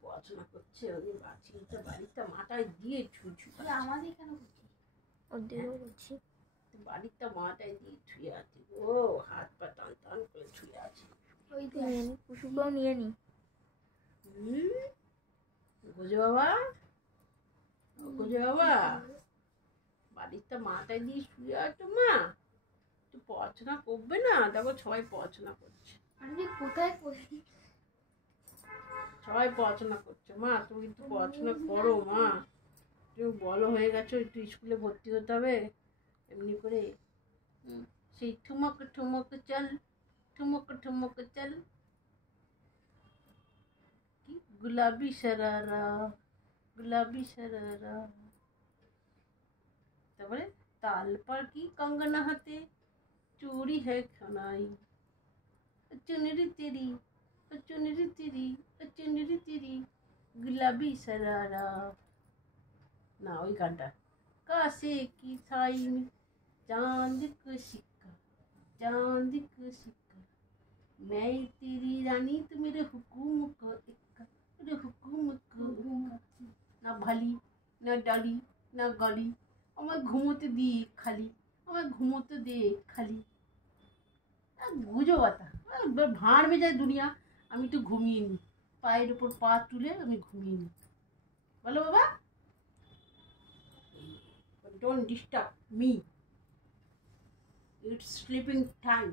পড়াশোনা করছে ওই বাড়িটা মাথায় দিয়ে আমাদের কেন করছি বাড়িটা মাথায় দিয়ে ছুঁয়ে আছে ও হাত পা টান টান করে ছুঁয়ে আছে ওই কুসুমটাও নিয়ে নি গোজে বাবা বাড়িটা মাথায় দিয়ে শুয়ে আছো মা তুই পড়াশোনা করবে না দেখো সবাই পড়াশোনা করছে আমি কোথায় করছি সবাই পড়াশোনা করছে মা তুমি কিন্তু পড়াশোনা করো মা তুমি বড় হয়ে গেছো একটু স্কুলে ভর্তি হতে হবে এমনি করে সেই ঠুমক ঠুমক চল কি गुलाबी शरारा তারপরে ताल पर की कंगना हाथे चूड़ी है खनाई चुनरी तेरी गुलाबी शरारा ना वही गानটা कासे की छाई में चांद को सिक्का मैं तेरी रानी तो मेरे हुकुम को इक्का मेरे हुकुम को ना भली ना डाली ना गाली আমার ঘুমোতে দি খালি গুজো কথা ভাঁড় বেজায় দুনিয়া আমি তো ঘুমিয়ে নি পায়ের উপর পা তুলে আমি ঘুমিয়ে নি বলো বাবা don't disturb me it's sleeping time